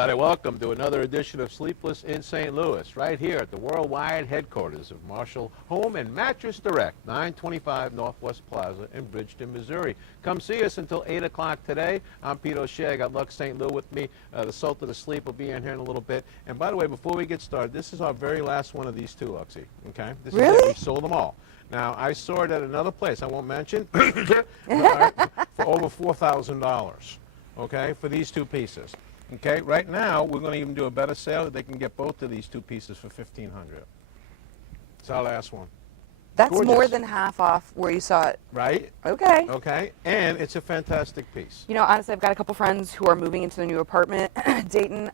everybody. Welcome to another edition of Sleepless in St. Louis, right here at the worldwide headquarters of Marshall Home and Mattress Direct, 925 Northwest Plaza in Bridgeton, Missouri. Come see us until 8 o'clock today. I'm Pete O'Shea. I got Lux St. Louis with me. The Sultan of Sleep will be in here in a little bit. And by the way, before we get started, this is our very last one of these two, Luxie. Okay? This is it. We sold them all. Now, I saw it at another place I won't mention for over $4,000. Okay, for these two pieces. Okay, right now we're going to even do a better sale. They can get both of these two pieces for $1,500. It's our last one. That's gorgeous. More than half off where you saw it. Right? Okay. Okay, and it's a fantastic piece. You know, honestly, I've got a couple friends who are moving into the new apartment. Dayton,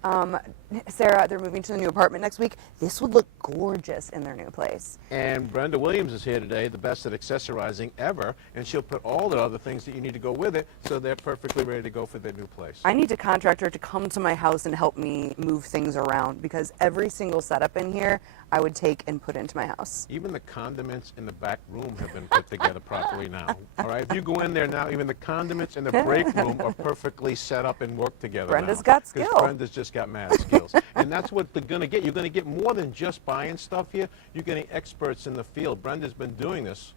Sarah, they're moving to the new apartment next week. This would look gorgeous in their new place. And Brenda Williams is here today, the best at accessorizing ever, and she'll put all the other things that you need to go with it so they're perfectly ready to go for their new place. I need to contract her to come to my house and help me move things around because every single setup in here I would take and put into my house. Even the condiments in the back room have been put together properly now. All right, if you go in there now, even the condiments in the break room are perfectly set up and work together. Brenda's got skill. Brenda's just got mad skills. And that's what they're going to get. You're going to get more than just buying stuff here. You're getting experts in the field. Brenda's been doing this.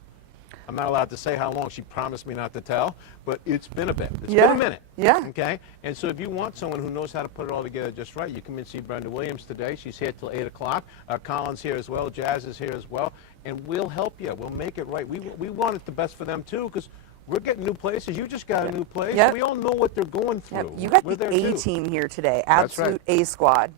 I'm not allowed to say how long. She promised me not to tell, but it's been a bit. It's been a minute. Yeah. Okay? And so if you want someone who knows how to put it all together just right, you come and see Brenda Williams today. She's here till 8 o'clock. Colin's here as well. Jazz is here as well. And we'll help you. We'll make it right. We want it the best for them, too, because we're getting new places. You just got a new place. Yep. We all know what they're going through. You got the A-team here today. Absolute A-squad.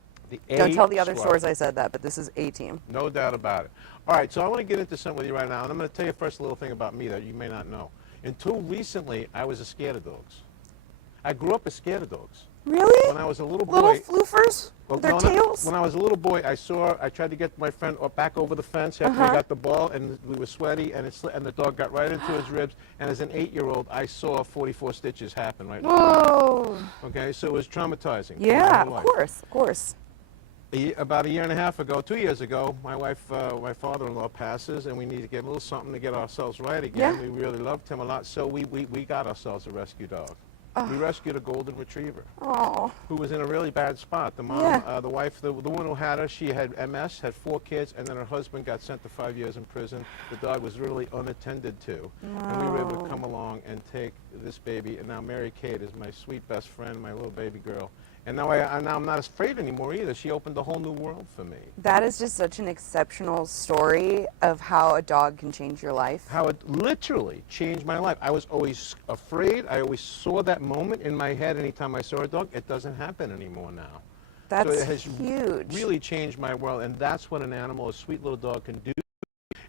Don't tell the other stores I said that, but this is A-team. No doubt about it. All right, so I want to get into something with you right now, and I'm going to tell you first a little thing about me that you may not know. Until recently, I was scared of dogs. I grew up scared of dogs. Really? When I was a little boy. Little floofers with their tails? When I was a little boy, I tried to get my friend back over the fence after he got the ball, and we were sweaty, and the dog got right into his ribs, and as an 8-year-old, I saw 44 stitches happen right now. Whoa. Okay, so it was traumatizing. Yeah, of course. About a year and a half ago, 2 years ago, my father-in-law passes, and we need to get a little something to get ourselves right again. Yeah. We really loved him a lot, so we got ourselves a rescue dog. We rescued a golden retriever who was in a really bad spot. The mom, the wife, the woman who had her, she had MS, had 4 kids, and then her husband got sent to 5 years in prison. The dog was really unattended to, and we were able to come along and take this baby, and now Mary Kate is my sweet best friend, my little baby girl. And now I'm not afraid anymore either. She opened a whole new world for me. That is just such an exceptional story of how a dog can change your life. How it literally changed my life. I was always afraid. I always saw that moment in my head anytime I saw a dog. It doesn't happen anymore now. That's so it has huge. Really changed my world, and that's what an animal, a sweet little dog, can do.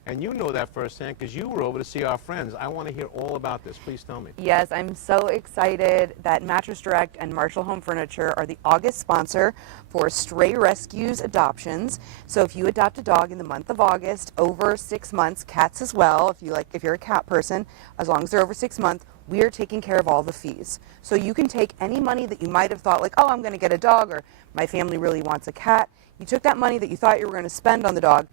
And you know that firsthand because you were over to see our friends. I want to hear all about this. Please tell me. Yes, I'm so excited that Mattress Direct and Marshall Home Furniture are the August sponsor for Stray Rescues adoptions. So if you adopt a dog in the month of August over 6 months, cats as well, if you're a cat person, as long as they're over 6 months, we are taking care of all the fees. So you can take any money that you might have thought like, oh, I'm going to get a dog, or my family really wants a cat. You took that money that you thought you were going to spend on the dog,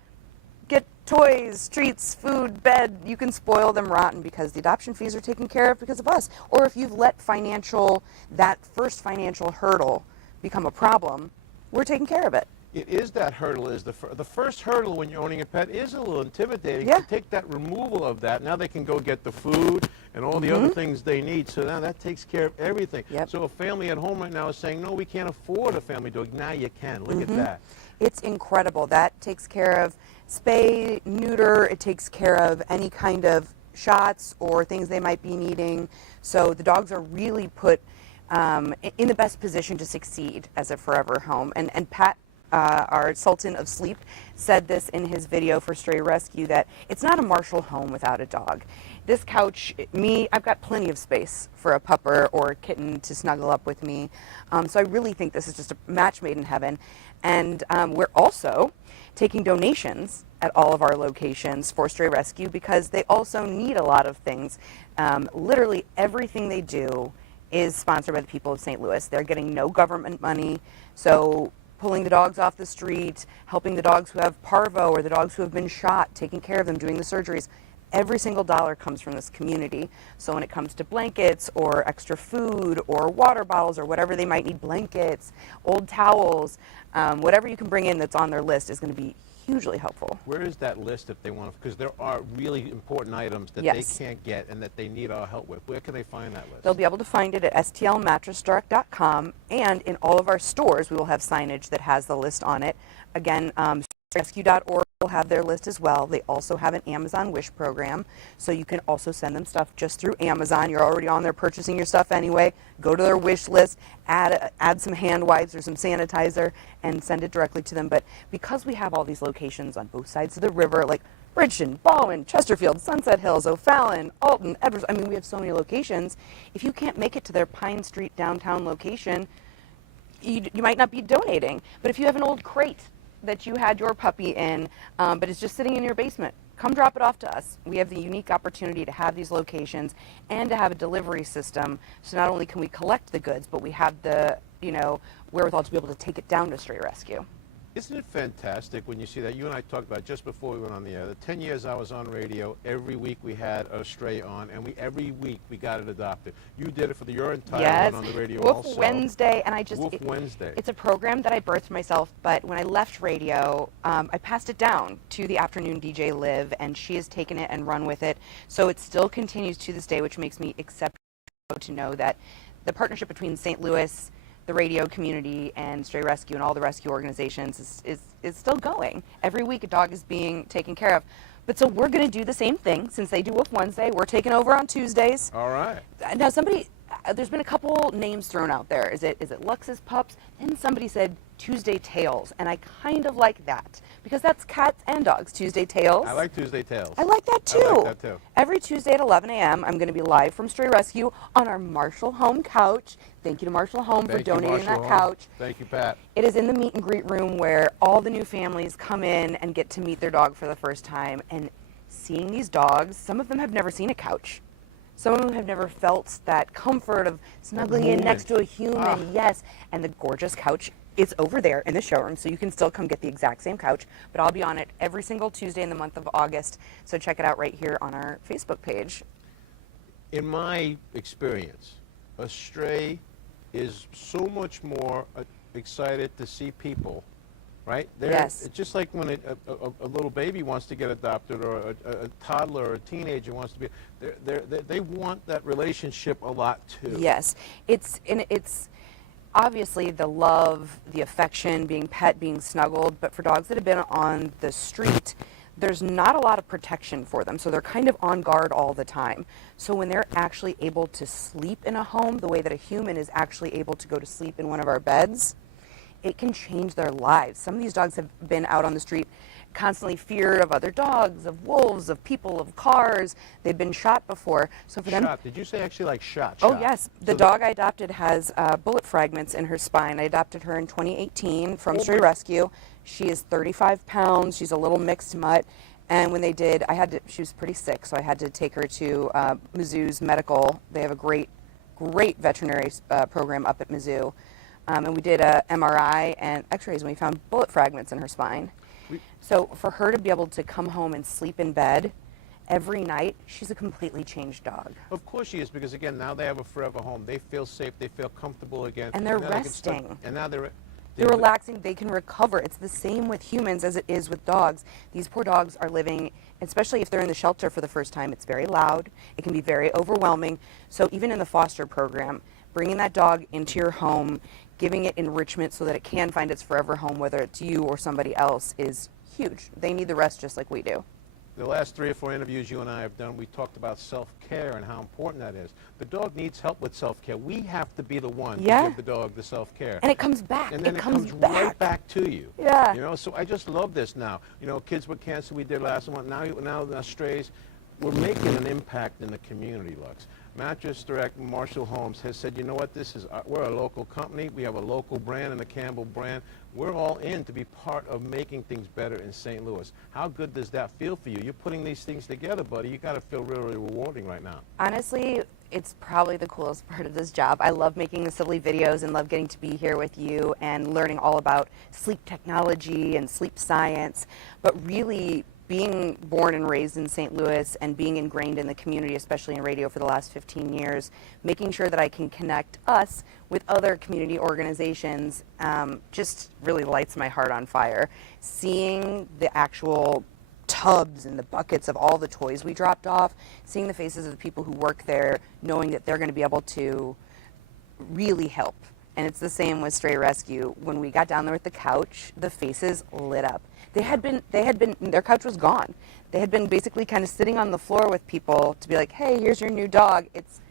get toys, treats, food, bed. You can spoil them rotten because the adoption fees are taken care of because of us. Or if you've let that first financial hurdle become a problem, we're taking care of it. It is that hurdle. The first hurdle when you're owning a pet is a little intimidating. To take that removal of that. Now they can go get the food and all the other things they need. So now that takes care of everything. So a family at home right now is saying, no, we can't afford a family dog. Now you can. Look at that. It's incredible. That takes care of spay, neuter. It takes care of any kind of shots or things they might be needing. So the dogs are really put in the best position to succeed as a forever home. And Pat, our Sultan of Sleep, said this in his video for Stray Rescue, that it's not a Marshall home without a dog. This couch, I've got plenty of space for a pupper or a kitten to snuggle up with me. So I really think this is just a match made in heaven. And we're also taking donations at all of our locations for Stray Rescue because they also need a lot of things. Literally everything they do is sponsored by the people of St. Louis. They're getting no government money. So pulling the dogs off the street, helping the dogs who have parvo or the dogs who have been shot, taking care of them, doing the surgeries, every single dollar comes from this community. So when it comes to blankets or extra food or water bottles or whatever they might need, blankets, old towels, whatever you can bring in that's on their list is going to be hugely helpful. Where is that list if they want to, because there are really important items that Yes. they can't get and that they need our help with. Where can they find that list? They'll be able to find it at stlmattressdirect.com, and in all of our stores we will have signage that has the list on it. Again, rescue.org will have their list as well. They also have an Amazon Wish program, so you can also send them stuff just through Amazon. You're already on there purchasing your stuff anyway. Go to their wish list, add some hand wipes or some sanitizer, and send it directly to them. But because we have all these locations on both sides of the river, like Bridgeton, Baldwin, Chesterfield, Sunset Hills, O'Fallon, Alton, Edwards, I mean, we have so many locations. If you can't make it to their Pine Street downtown location, you might not be donating. But if you have an old crate that you had your puppy in, but it's just sitting in your basement, come drop it off to us. We have the unique opportunity to have these locations and to have a delivery system. So not only can we collect the goods, but we have the, wherewithal to be able to take it down to Stray Rescue. Isn't it fantastic when you see that? You and I talked about it just before we went on the air. The 10 years I was on radio, every week we had a stray on, and every week we got it adopted. You did it for your entire run on the radio Woof also. Wednesday, and Woof Wednesday. It's a program that I birthed myself, but when I left radio, I passed it down to the afternoon DJ Liv, and she has taken it and run with it. So it still continues to this day, which makes me exceptional to know that the partnership between St. Louis, the radio community, and Stray Rescue and all the rescue organizations is still going. Every week a dog is being taken care of. But so we're going to do the same thing. Since they do Woof Wednesday, we're taking over on Tuesdays. All right. Now there's been a couple names thrown out there. Is it Lux's Pups? Then somebody said Tuesday Tales, and I kind of like that because that's cats and dogs. Tuesday Tales. I like Tuesday Tales. I like that too. I like that too. Every Tuesday at 11 a.m. I'm going to be live from Stray Rescue on our Marshall Home couch. Thank you to Marshall Home for donating that couch. Thank you, Pat. It is in the meet and greet room where all the new families come in and get to meet their dog for the first time. And seeing these dogs, some of them have never seen a couch. Some of them have never felt that comfort of snuggling in next to a human. Yes, and the gorgeous couch is over there in the showroom, so you can still come get the exact same couch. But I'll be on it every single Tuesday in the month of August, so check it out right here on our Facebook page. In my experience, a stray is so much more excited to see people, right? Yes. It's just like when a little baby wants to get adopted, or a toddler or a teenager wants to be, they want that relationship a lot too. Yes, it's obviously the love, the affection, being pet, being snuggled, but for dogs that have been on the street, there's not a lot of protection for them, so they're kind of on guard all the time. So when they're actually able to sleep in a home the way that a human is actually able to go to sleep in one of our beds, it can change their lives. Some of these dogs have been out on the street constantly feared of other dogs, of wolves, of people, of cars. They've been shot before. So for them, Shot. Did you say actually like shot? Oh yes, the dog I adopted has bullet fragments in her spine. I adopted her in 2018 from Stray Rescue. She is 35 pounds. She's a little mixed mutt. And when they did, she was pretty sick, so I had to take her to Mizzou's medical. They have a great veterinary program up at Mizzou. And we did a MRI and x-rays, and we found bullet fragments in her spine. So for her to be able to come home and sleep in bed every night, she's a completely changed dog. Of course she is, because again, now they have a forever home. They feel safe, they feel comfortable again. And they're resting. And now they're relaxing, they can recover. It's the same with humans as it is with dogs. These poor dogs are living, especially if they're in the shelter for the first time, it's very loud. It can be very overwhelming. So even in the foster program, bringing that dog into your home, giving it enrichment so that it can find its forever home, whether it's you or somebody else, is huge. They need the rest just like we do. The last 3 or 4 interviews you and I have done, we talked about self-care and how important that is. The dog needs help with self-care. We have to be the one to give the dog the self-care. And it comes back. And then it comes back. right back to you. Yeah. You know, so I just love this now. You know, Kids with Cancer we did last month. Now the strays, we're making an impact in the community, Lux. Mattress Direct Marshall Homes has said, you know what, we're a local company. We have a local brand and the Campbell brand. We're all in to be part of making things better in St. Louis. How good does that feel for you? You're putting these things together, buddy. You got to feel really rewarding right now. Honestly, it's probably the coolest part of this job. I love making the silly videos and love getting to be here with you and learning all about sleep technology and sleep science. But really, being born and raised in St. Louis and being ingrained in the community, especially in radio for the last 15 years, making sure that I can connect us with other community organizations just really lights my heart on fire. Seeing the actual tubs and the buckets of all the toys we dropped off, seeing the faces of the people who work there, knowing that they're going to be able to really help. And it's the same with Stray Rescue. When we got down there with the couch, the faces lit up. Their couch was gone. They had been basically kind of sitting on the floor with people to be like, hey, here's your new dog. It's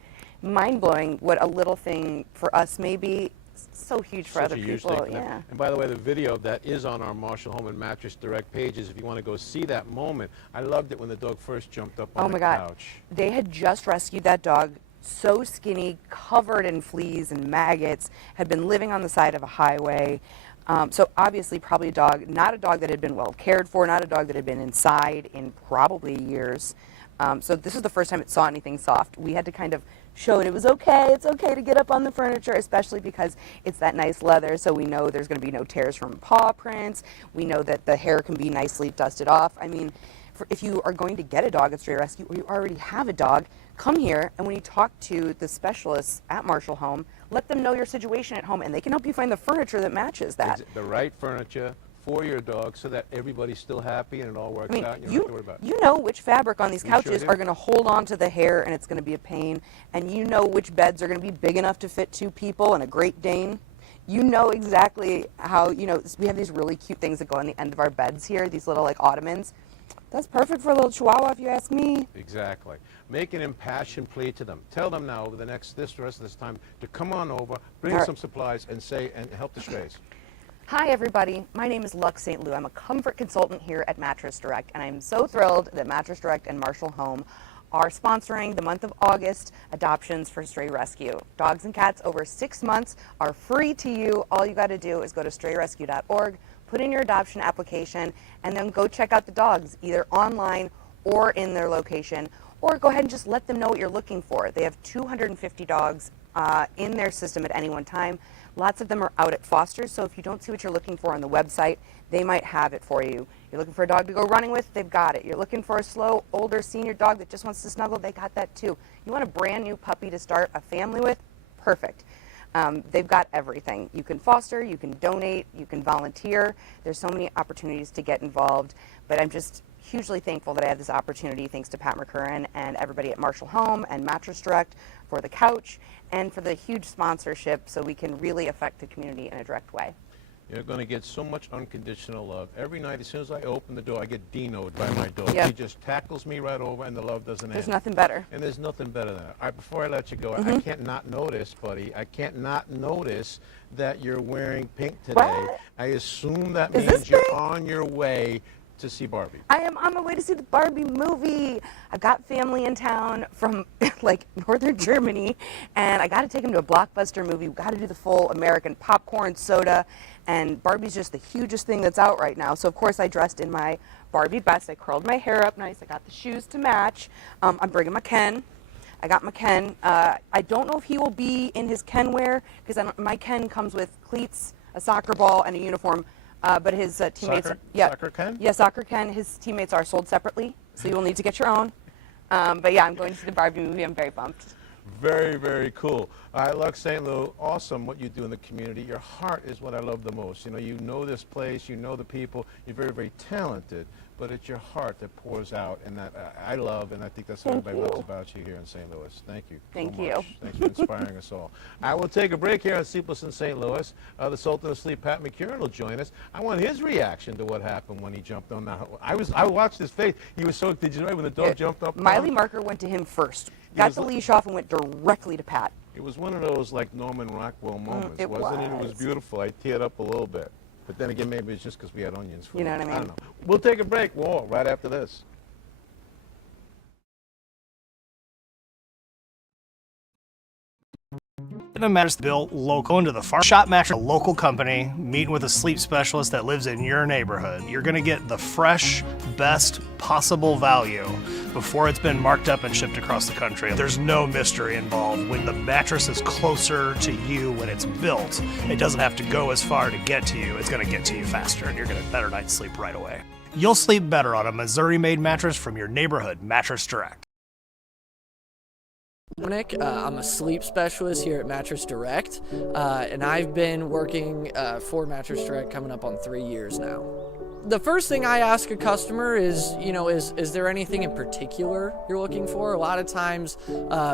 mind-blowing what a little thing for us may be, so huge for other people. Yeah. And by the way, the video of that is on our Marshall Home and Mattress Direct pages if you want to go see that moment. I loved it when the dog first jumped up on the couch. They had just rescued that dog, so skinny, covered in fleas and maggots, had been living on the side of a highway. So obviously probably a dog, not a dog that had been well cared for, not a dog that had been inside in probably years. So this is the first time it saw anything soft. We had to kind of show it was okay, it's okay to get up on the furniture, especially because it's that nice leather, so we know there's going to be no tears from paw prints. We know that the hair can be nicely dusted off. I mean, if you are going to get a dog at Stray Rescue or you already have a dog, come here, and when you talk to the specialists at Marshall Home, let them know your situation at home, and they can help you find the furniture that matches that. The right furniture for your dog so that everybody's still happy and it all works out. You don't have to worry about it. You know which fabric on these couches are going to hold on to the hair and it's going to be a pain, and you know which beds are going to be big enough to fit 2 people and a Great Dane. You know exactly how, we have these really cute things that go on the end of our beds here, these little like ottomans. That's perfect for a little Chihuahua if you ask me. Exactly. Make an impassioned plea to them. Tell them now over the rest of this time to come on over, bring some supplies, and help the strays. Hi everybody, my name is Lux St. Lou. I'm a comfort consultant here at Mattress Direct, and I'm so thrilled that Mattress Direct and Marshall Home are sponsoring the month of August adoptions for Stray Rescue. Dogs and cats over 6 months are free to you. All you got to do is go to strayrescue.org, put in your adoption application, and then go check out the dogs either online or in their location, or go ahead and just let them know what you're looking for. They have 250 dogs in their system at any one time. Lots of them are out at fosters, so if you don't see what you're looking for on the website, they might have it for you. You're looking for a dog to go running with, they've got it. You're looking for a slow, older, senior dog that just wants to snuggle, they got that too. You want a brand new puppy to start a family with? Perfect. They've got everything. You can foster, you can donate, you can volunteer. There's so many opportunities to get involved, but I'm just hugely thankful that I have this opportunity, thanks to Pat McCurran and everybody at Marshall Home and Mattress Direct for the couch and for the huge sponsorship so we can really affect the community in a direct way. You're going to get so much unconditional love. Every night, as soon as I open the door, I get dinoed by my dog. Yep. He just tackles me right over, and the love doesn't end. There's nothing better. And there's nothing better than that. All right, before I let you go, I can't not notice, buddy, I can't not notice that you're wearing pink today. What? I assume that Is means this you're pink? on your way to see Barbie. I am on my way to see the Barbie movie. I've got family in town from like northern Germany, and I got to take them to a blockbuster movie. We've got to do the full American popcorn soda, and Barbie's just the hugest thing that's out right now. So of course I dressed in my Barbie best. I curled my hair up nice. I got the shoes to match. I'm bringing my Ken. I got my Ken. I don't know if he will be in his Ken wear because my Ken comes with cleats, a soccer ball, and a uniform. But his teammates, Soccer Ken? Yeah, Soccer Ken. His teammates are sold separately, so you will need to get your own. But yeah, I'm going to see the Barbie movie. I'm very pumped. Very, very cool. All right, Lux St. Lou, awesome what you do in the community. Your heart is what I love the most. You know this place, you know the people. You're very, very talented, but it's your heart that pours out, and that I love, and I think that's what everybody loves about you here in St. Louis. Thank you. Thank so you. much. Thanks for inspiring us all. I will take a break here on Sleepless in St. Louis. The Sultan of Sleep, Pat McCurran, will join us. I want his reaction to what happened when he jumped on the. I watched his face. He was so. Did you know when the dog jumped up? Miley Marker went to him first, got the leash off, and went directly to Pat. It was one of those like Norman Rockwell moments, it wasn't it? It was was. beautiful. I teared up a little bit. But then again, maybe it's just because we had onions for You know what I mean? I don't know. We'll take a break. More right after this. A mattress built local into the farm shop mattress, a local company, meeting with a sleep specialist that lives in your neighborhood. You're going to get the fresh, best possible value before it's been marked up and shipped across the country. There's no mystery involved. When the mattress is closer to you when it's built, it doesn't have to go as far to get to you. It's going to get to you faster, and you're going to get a better night's sleep right away. You'll sleep better on a Missouri-made mattress from your neighborhood Mattress Direct. I'm a sleep specialist here at Mattress Direct, and I've been working for Mattress Direct coming up on 3 years now. The first thing I ask a customer is, is there anything in particular you're looking for? A lot of times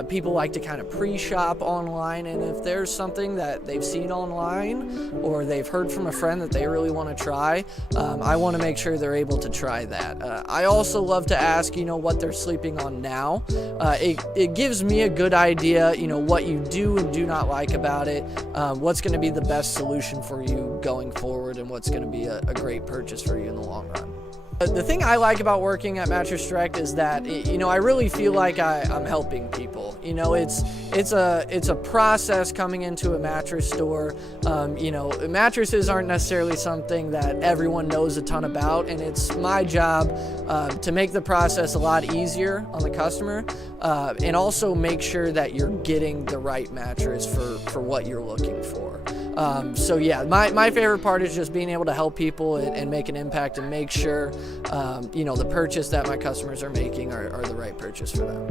people like to kind of pre-shop online, and if there's something that they've seen online or they've heard from a friend that they really want to try, I want to make sure they're able to try that. I also love to ask, what they're sleeping on now. It gives me a good idea, what you do and do not like about it, what's going to be the best solution for you going forward, and what's going to be a great purchase for you in the long run. The thing I like about working at Mattress Direct is that, I really feel like I'm helping people. It's a process coming into a mattress store. Mattresses aren't necessarily something that everyone knows a ton about, and it's my job to make the process a lot easier on the customer, and also make sure that you're getting the right mattress for what you're looking for. So yeah, my favorite part is just being able to help people and make an impact and make sure, the purchase that my customers are making are the right purchase for them.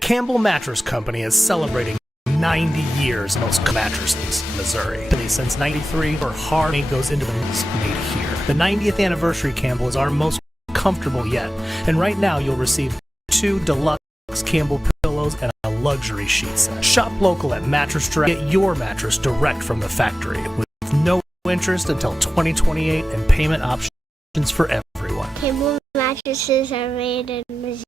Campbell Mattress Company is celebrating 90 years of most mattresses in Missouri. Since '93, our hard made goes into the made here. The 90th anniversary Campbell is our most comfortable yet, and right now you'll receive 2 deluxe Campbell pillows and a luxury sheet set. Shop local at Mattress Direct. Get your mattress direct from the factory with no interest until 2028 and payment options for everyone. Campbell mattresses are made in Missouri.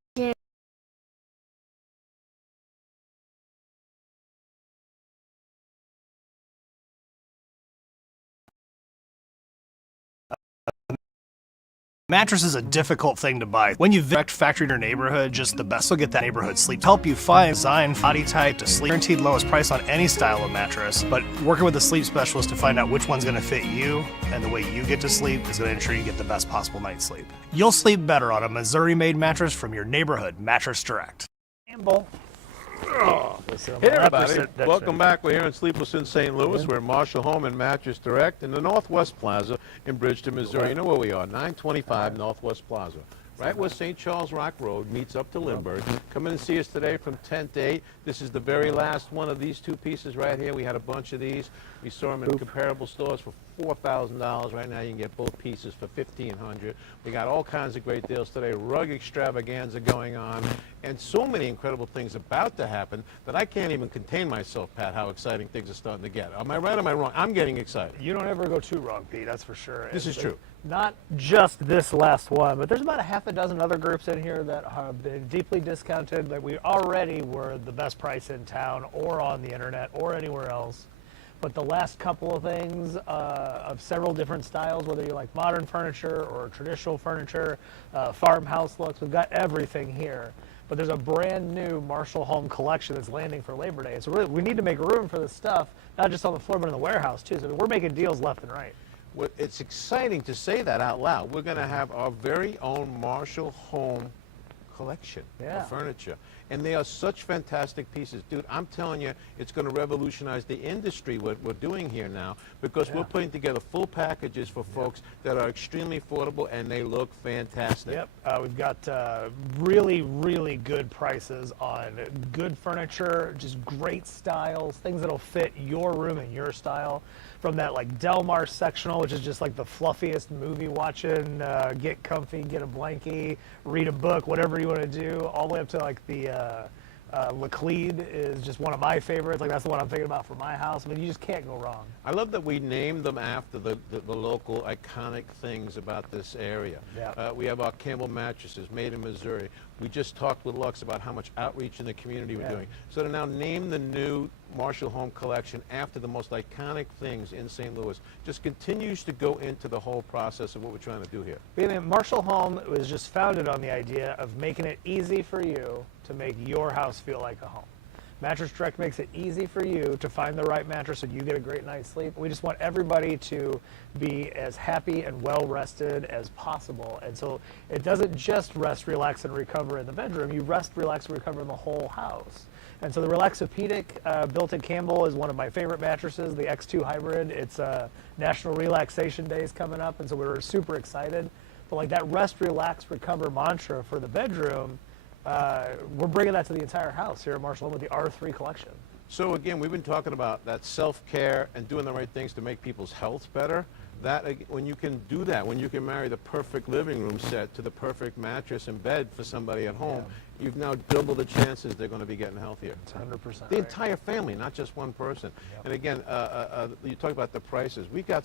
Mattress is a difficult thing to buy. When you direct factory in your neighborhood, just the best will get that neighborhood sleep. Help you find design, body type to sleep. Guaranteed lowest price on any style of mattress, but working with a sleep specialist to find out which one's gonna fit you and the way you get to sleep is gonna ensure you get the best possible night's sleep. You'll sleep better on a Missouri-made mattress from your neighborhood Mattress Direct. Campbell. Hey everybody, welcome back. We're here in Sleepless in St. Louis. We're at Marshall Home and Mattress Direct in the Northwest Plaza in Bridgeton, Missouri. You know where we are, 925 Northwest Plaza. Right where St. Charles Rock Road meets up to Lindbergh. Come in and see us today from 10 to 8. This is the very last one of these 2 pieces right here. We had a bunch of these. We saw them in comparable stores for $4,000. Right now you can get both pieces for $1,500. We got all kinds of great deals today. Rug extravaganza going on. And so many incredible things about to happen that I can't even contain myself, Pat, how exciting things are starting to get. Am I right or am I wrong? I'm getting excited. You don't ever go too wrong, Pete, that's for sure. This is true. Not just this last one, but there's about a half a dozen other groups in here that have been deeply discounted. Like we already were the best price in town or on the internet or anywhere else. But the last couple of things of several different styles, whether you like modern furniture or traditional furniture, farmhouse looks, we've got everything here. But there's a brand new Marshall Home collection that's landing for Labor Day. So really, we need to make room for this stuff, not just on the floor, but in the warehouse too. So we're making deals left and right. Well, it's exciting to say that out loud. We're going to have our very own Marshall Home collection of furniture. And they are such fantastic pieces. Dude, I'm telling you, it's going to revolutionize the industry, what we're doing here now, because we're putting together full packages for folks that are extremely affordable, and they look fantastic. Yep, we've got really, really good prices on good furniture, just great styles, things that'll fit your room and your style. From that like Delmar sectional, which is just like the fluffiest movie watching, get comfy, get a blankie, read a book, whatever you want to do, all the way up to like the Laclede is just one of my favorites. Like that's the one I'm thinking about for my house. I mean, you just can't go wrong. I love that we named them after the local iconic things about this area. Yeah. We have our Campbell mattresses made in Missouri. We just talked with Lux about how much outreach in the community we're doing. So to now name the new Marshall Home collection after the most iconic things in St. Louis just continues to go into the whole process of what we're trying to do here. I mean, Marshall Home was just founded on the idea of making it easy for you to make your house feel like a home. Mattress Direct makes it easy for you to find the right mattress so you get a great night's sleep. We just want everybody to be as happy and well rested as possible. And so it doesn't just rest, relax, and recover in the bedroom. You rest, relax, and recover in the whole house. And so the Relaxopedic built in Campbell is one of my favorite mattresses, the X2 Hybrid. It's National Relaxation Days coming up, and so we were super excited. But like that rest, relax, recover mantra for the bedroom, we're bringing that to the entire house here at Marshall Home with the R3 collection. So again, we've been talking about that self-care and doing the right things to make people's health better. That when you can do that, when you can marry the perfect living room set to the perfect mattress and bed for somebody at home, you've now doubled the chances they're going to be getting healthier. It's 100%. The entire family, not just one person. Yep. And again, you talk about the prices. We got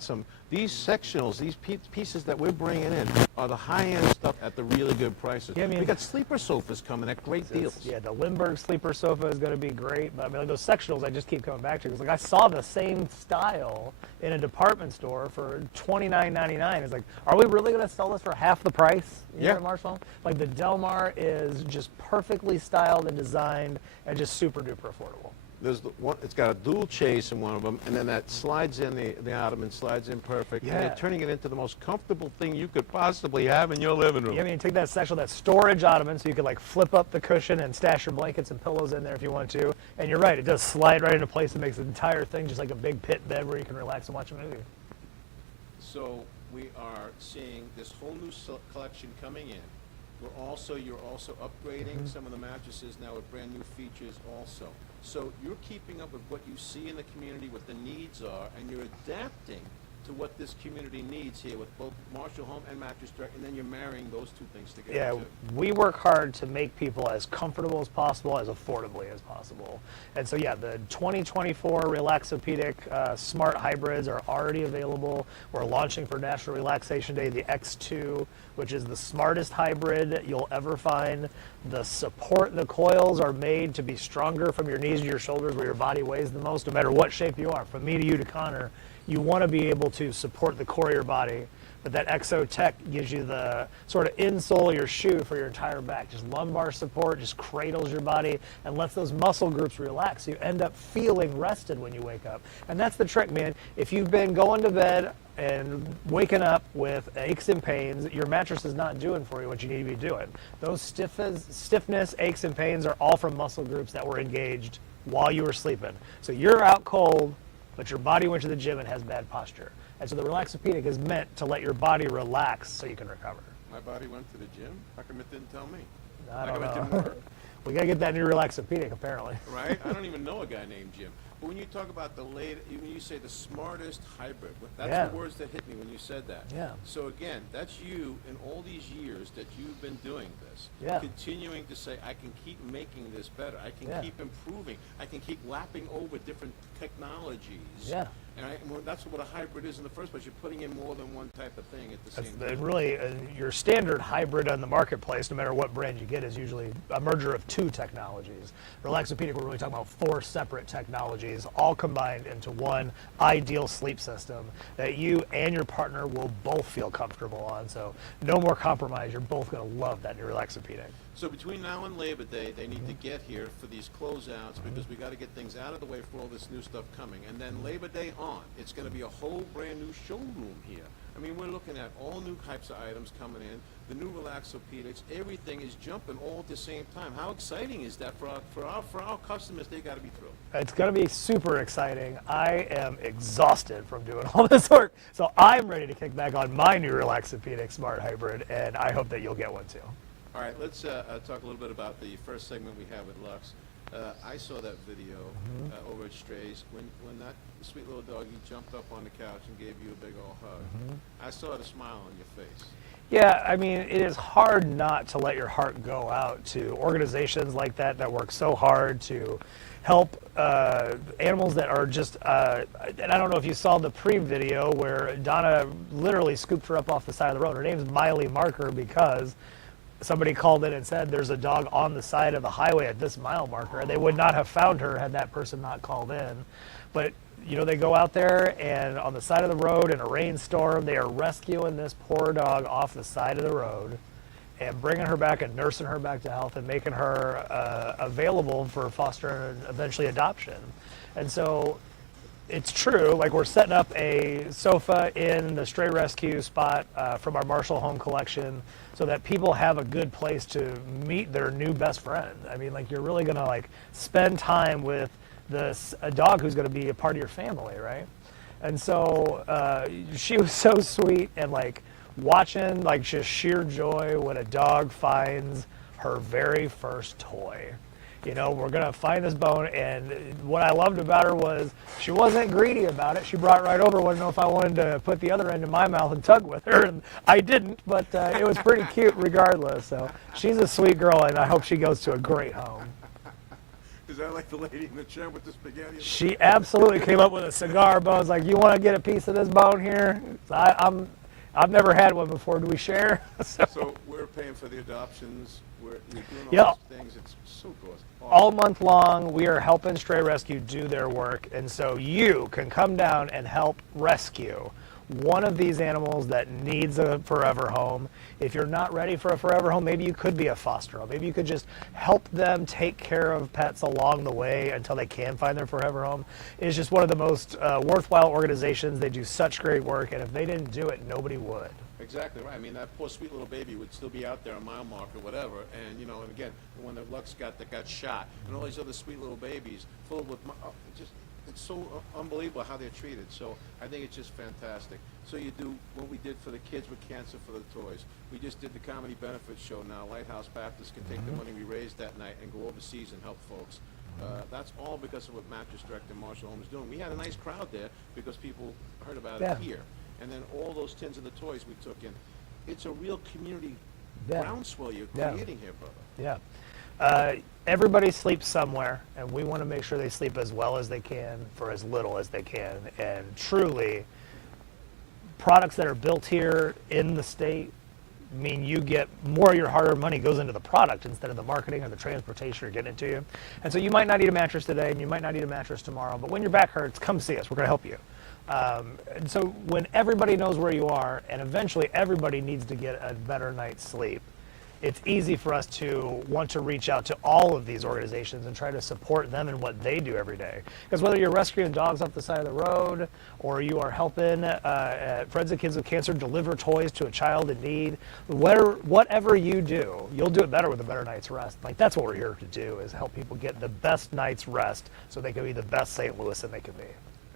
these sectionals, these pieces that we're bringing in are the high-end stuff at the really good prices. Yeah, I mean, we got sleeper sofas coming at great deals. Yeah, the Lindbergh sleeper sofa is going to be great. But I mean, like those sectionals I just keep coming back to. Because like I saw the same style in a department store for $29.99. It's like, are we really going to sell this for half the price here at Marshall? Like the Delmar is just perfectly styled and designed and just super duper affordable. There's one, it's got a dual chase in one of them, and then that slides in, the ottoman slides in perfect, and you're turning it into the most comfortable thing you could possibly have in your living room. Yeah, I mean, take that section, that storage ottoman, so you could like flip up the cushion and stash your blankets and pillows in there if you want to. And you're right, it does slide right into place and makes the entire thing just like a big pit bed where you can relax and watch a movie. So we are seeing this whole new collection coming in. You're also upgrading some of the mattresses now with brand new features also. So you're keeping up with what you see in the community, what the needs are, and you're adapting to what this community needs here with both Marshall Home and Mattress Direct, and then you're marrying those two things together. Yeah, too. we work hard to make people as comfortable as possible, as affordably as possible. And so yeah, the 2024 Relaxopedic Smart Hybrids are already available. We're launching for National Relaxation Day the X2, which is the smartest hybrid you'll ever find. The coils are made to be stronger from your knees to your shoulders where your body weighs the most, no matter what shape you are, from me to you to Connor. You want to be able to support the core of your body, but that Exo Tech gives you the sort of insole of your shoe for your entire back. Just lumbar support, just cradles your body and lets those muscle groups relax. So you end up feeling rested when you wake up. And that's the trick, man. If you've been going to bed and waking up with aches and pains, your mattress is not doing for you what you need to be doing. Those stiffness, aches and pains are all from muscle groups that were engaged while you were sleeping. So you're out cold, but your body went to the gym and has bad posture. And so the Relaxopedic is meant to let your body relax so you can recover. My body went to the gym? How come it didn't tell me? I How don't come it know. didn't work? We got to get that new Relaxopedic, apparently. Right? I don't even know a guy named Jim. But when you talk about when you say the smartest hybrid, that's the words that hit me when you said that. Yeah. So again, that's you in all these years that you've been doing this. Yeah. Continuing to say, I can keep making this better. I can keep improving. I can keep lapping over different technologies. Yeah. And that's what a hybrid is in the first place. You're putting in more than one type of thing at the same time. Really, your standard hybrid on the marketplace, no matter what brand you get, is usually a merger of two technologies. Relaxopedic, we're really talking about 4 separate technologies, all combined into one ideal sleep system that you and your partner will both feel comfortable on. So no more compromise. You're both going to love that new Relaxopedic. So between now and Labor Day, they need to get here for these closeouts because we got to get things out of the way for all this new stuff coming. And then Labor Day on, it's going to be a whole brand new showroom here. I mean, we're looking at all new types of items coming in, the new Relaxopedics, everything is jumping all at the same time. How exciting is that for our customers? They got to be thrilled. It's going to be super exciting. I am exhausted from doing all this work, so I'm ready to kick back on my new Relaxopedic Smart Hybrid, and I hope that you'll get one too. All right, let's talk a little bit about the first segment we have with Lux. I saw that video over at Strays when that sweet little doggy jumped up on the couch and gave you a big old hug. I saw the smile on your face. Yeah, I mean, it is hard not to let your heart go out to organizations like that work so hard to help animals that are just, and I don't know if you saw the pre-video where Donna literally scooped her up off the side of the road. Her name's Miley Marker because somebody called in and said there's a dog on the side of the highway at this mile marker. They would not have found her had that person not called in. But, you know, they go out there and on the side of the road in a rainstorm, they are rescuing this poor dog off the side of the road. and bringing her back and nursing her back to health and making her available for foster and eventually adoption. And so it's true, like we're setting up a sofa in the stray rescue spot from our Marshall Home collection so that people have a good place to meet their new best friend. I mean, like you're really gonna like spend time with a dog who's gonna be a part of your family, right? And so she was so sweet, and like watching like just sheer joy when a dog finds her very first toy. You know, we're gonna find this bone, and what I loved about her was she wasn't greedy about it. She brought it right over, wanted to know if I wanted to put the other end in my mouth and tug with her, and I didn't, but it was pretty cute regardless. So she's a sweet girl, and I hope she goes to a great home. Is that like the lady in the chair with the spaghetti? She absolutely came up with a cigar bone. It's like, you want to get a piece of this bone here? So I've never had one before. Do we share? So we're paying for the adoptions. You're doing all Yeah. these things. It's so good. All month long, we are helping Stray Rescue do their work, and so you can come down and help rescue one of these animals that needs a forever home. If you're not ready for a forever home, maybe you could be a foster home. Maybe you could just help them take care of pets along the way until they can find their forever home. It's just one of the most worthwhile organizations. They do such great work, and if they didn't do it, nobody would. Exactly right. I mean, that poor sweet little baby would still be out there a mile mark or whatever. And, you know, and again, the one that Lux got that got shot, and all these other sweet little babies full with, it's so unbelievable how they're treated. So I think it's just fantastic. So you do what we did for the kids with cancer for the toys. We just did the comedy benefit show now. Lighthouse Baptist can take the money we raised that night and go overseas and help folks. That's all because of what Mattress Direct and Marshall Home is doing. We had a nice crowd there because people heard about it here. And then all those tins of the toys we took in. It's a real community groundswell you're creating here, brother. Yeah. Everybody sleeps somewhere, and we want to make sure they sleep as well as they can for as little as they can. And truly, products that are built here in the state mean you get more of your hard-earned money goes into the product instead of the marketing or the transportation or getting it to you. And so you might not need a mattress today, and you might not need a mattress tomorrow, but when your back hurts, come see us. We're going to help you. And so when everybody knows where you are, and eventually everybody needs to get a better night's sleep, it's easy for us to want to reach out to all of these organizations and try to support them in what they do every day. Because whether you're rescuing dogs off the side of the road, or you are helping Friends of Kids with Cancer deliver toys to a child in need, whatever you do, you'll do it better with a better night's rest. Like, that's what we're here to do, is help people get the best night's rest so they can be the best St. Louis that they can be.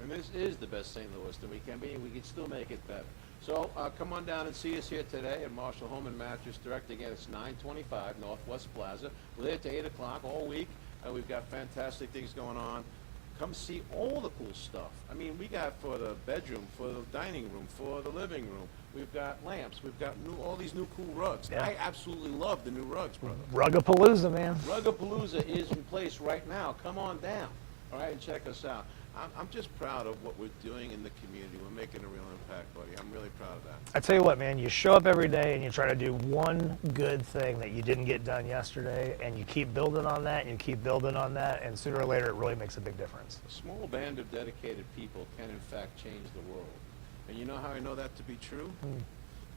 And this is the best St. Louis that we can be, and we can still make it better. So come on down and see us here today at Marshall Home and Mattress Direct. Again, it's 925 Northwest Plaza. We're there till 8 o'clock all week. We've got fantastic things going on. Come see all the cool stuff. I mean, we got for the bedroom, for the dining room, for the living room. We've got lamps. We've got all these new cool rugs. Yeah. I absolutely love the new rugs, brother. Rugapalooza, man. Rugapalooza is in place right now. Come on down, all right, and check us out. I'm just proud of what we're doing in the community. We're making a real impact, buddy. I'm really proud of that. I tell you what, man, you show up every day and you try to do one good thing that you didn't get done yesterday, and you keep building on that, and you keep building on that, and sooner or later it really makes a big difference. A small band of dedicated people can, in fact, change the world. And you know how I know that to be true?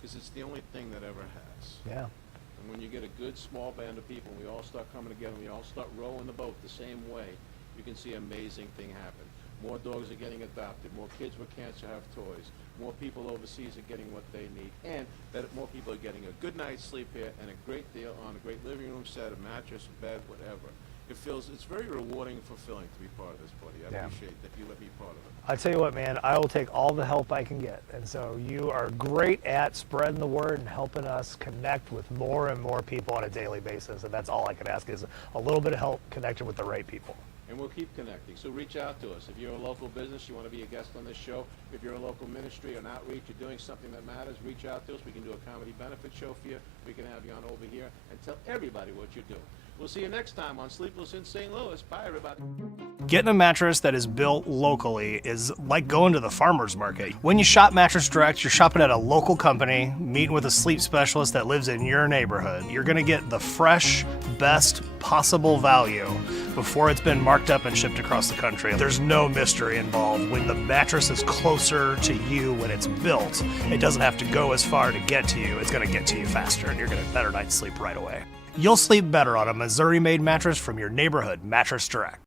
Because it's the only thing that ever has. Yeah. And when you get a good small band of people, we all start coming together, we all start rowing the boat the same way, you can see an amazing thing happen. More dogs are getting adopted, more kids with cancer have toys, more people overseas are getting what they need, and that more people are getting a good night's sleep here and a great deal on a great living room set, a mattress, a bed, whatever. It's very rewarding and fulfilling to be part of this, buddy. I appreciate that you let me be part of it. I tell you what, man, I will take all the help I can get. And so you are great at spreading the word and helping us connect with more and more people on a daily basis. And that's all I can ask, is a little bit of help connecting with the right people. And we'll keep connecting. So reach out to us. If you're a local business, you want to be a guest on this show. If you're a local ministry or an outreach, you're doing something that matters, reach out to us. We can do a comedy benefit show for you. We can have you on over here and tell everybody what you're doing. We'll see you next time on Sleepless in St. Louis. Bye, everybody. Getting a mattress that is built locally is like going to the farmer's market. When you shop Mattress Direct, you're shopping at a local company, meeting with a sleep specialist that lives in your neighborhood. You're gonna get the fresh, best possible value before it's been marked up and shipped across the country. There's no mystery involved. When the mattress is closer to you when it's built, it doesn't have to go as far to get to you. It's gonna get to you faster and you're gonna have a better night's sleep right away. You'll sleep better on a Missouri-made mattress from your neighborhood Mattress Direct.